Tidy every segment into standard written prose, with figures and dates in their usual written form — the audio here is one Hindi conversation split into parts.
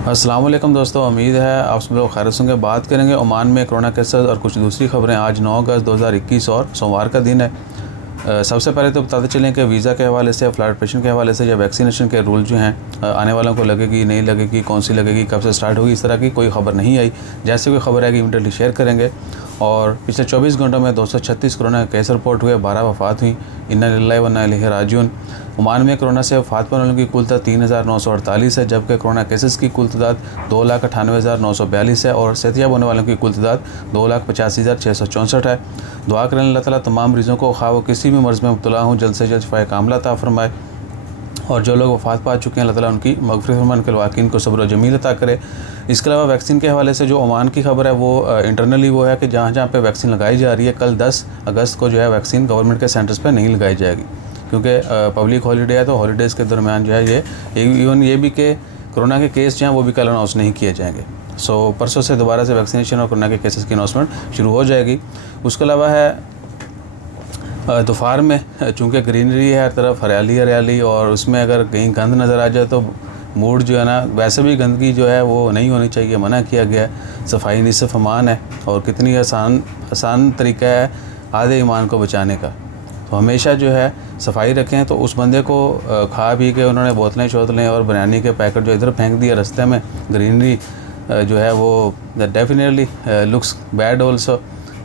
अस्सलाम वालेकुम दोस्तों, उम्मीद है आप सब लोग खैरियत होंगे। बात करेंगे ओमान में कोरोना केसेस और कुछ दूसरी खबरें। आज 9 अगस्त 2021 और सोमवार का दिन है। सबसे पहले तो बताते चलें कि वीज़ा के हवाले से, फ्लाइट ऑपरेशन के हवाले से या वैक्सीनेशन के रूल जो हैं, आने वालों को लगेगी नहीं लगेगी, कौन सी लगेगी, कब से स्टार्ट होगी, इस तरह की कोई ख़बर नहीं आई। जैसे कोई खबर आएगी इमीडिएटली शेयर करेंगे। और पिछले 24 घंटों में 236 कोरोना केस रिपोर्ट हुए, 12 वफ़ात हुई। इन्ना लिल्लाहि व इन्ना इलैहि राजिऊन। ओमान में कोरोना से वफ़ात पाने वालों की कुल तादाद 3948 है, जबकि कोरोना केसेस की कुल तादाद 2,98,942 है और सेहतयाब होने वालों की कुल तादाद 2,85,664 है। दुआ करें अल्लाह ताला तमाम मरीज़ों को, खा वो किसी भी मर्ज़ में मुब्तला हों, जल्द से जल्द शिफ़ाए कामिला अता फ़रमाए। और जो लोग वफ़ात पा चुके हैं, अल्लाह ताला उनकी मग़फ़िरत फरमाए, उनके वाक़ईन को सब्र व जमील अता करे। इसके अलावा वैक्सीन के हवाले से जो ओमान की खबर है वो इंटरनली वो है कि जहाँ जहाँ पे वैक्सीन लगाई जा रही है, कल 10 अगस्त को जो है वैक्सीन गवर्नमेंट के सेंटर्स पे नहीं लगाई जाएगी, क्योंकि पब्लिक हॉलीडे है। तो हॉलीडेज़ के दरमियान जो है ये इवन ये भी कि कोरोना के केस जो हैं वो भी कल अनाउंस नहीं किए जाएंगे। सो परसों से दोबारा से वैक्सीनेशन और कोरोना के केसेस की अनाउंसमेंट शुरू हो जाएगी। उसके अलावा है दोपहर में चूँकि ग्रीनरी है, हर तरफ हरियाली हरियाली, और उसमें अगर कहीं गंद नज़र आ जाए तो मूड जो है ना, वैसे भी गंदगी जो है वो नहीं होनी चाहिए, मना किया गया है। सफाई निस्फ़ ईमान है और कितनी आसान तरीका है आधे ईमान को बचाने का। तो हमेशा जो है सफाई रखें। तो उस बंदे को खा पी के उन्होंने बोतलें शोतलें और बिरयानी के पैकेट जो इधर फेंक दिया रास्ते में, ग्रीनरी जो है वो डेफिनेटली लुक्स बैड ऑल्सो,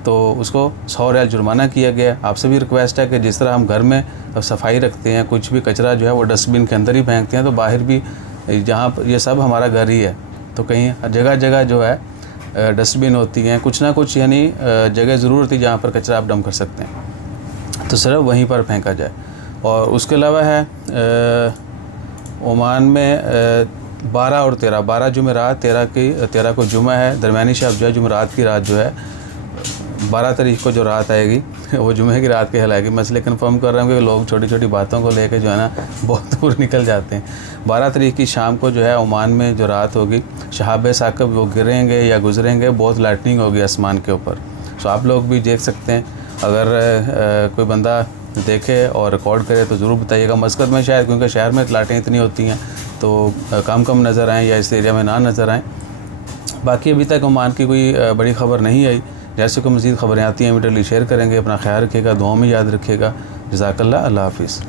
तो उसको 100 रियाल जुर्माना किया गया। आपसे भी रिक्वेस्ट है कि जिस तरह हम घर में सफाई रखते हैं, कुछ भी कचरा जो है वो डस्टबिन के अंदर ही फेंकते हैं, तो बाहर भी जहाँ ये सब हमारा घर ही है, तो कहीं जगह जगह जो है डस्टबिन होती हैं, कुछ ना कुछ यानी जगह ज़रूर होती है जहाँ पर कचरा आप डंप कर सकते हैं, तो सिर्फ वहीं पर फेंका जाए। और उसके अलावा है ओमान में 12 और 13 जुमेरात, 13 को जुमा है, दरमियानी शब जो है जुमेरात की रात जो है 12 तारीख को जो रात आएगी वो जुमे की रात कहलाएगी। मैं इसलिए कन्फर्म कर रहा हूँ कि लोग छोटी छोटी बातों को लेकर जो है ना बहुत दूर निकल जाते हैं। 12 तारीख की शाम को जो है ओमान में जो रात होगी, शहाब साकब वो गिरेंगे या गुजरेंगे, बहुत लाइटनिंग होगी आसमान के ऊपर। सो आप लोग भी देख सकते हैं। अगर कोई बंदा देखे और रिकॉर्ड करे तो ज़रूर बताइएगा। मस्कत में शायद, क्योंकि शहर में लाइटें इतनी होती हैं तो कम नज़र आएँ या इस एरिया में ना नज़र आएँ। बाकी अभी तक ओमान की कोई बड़ी ख़बर नहीं आई। जैसे कोई मज़ीद ख़बरें आती हैं इमीडिएटली शेयर करेंगे। अपना ख्याल रखिएगा, दुआ में याद रखिएगा। जज़ाकल्लाह, अल्लाह हाफ़िज़।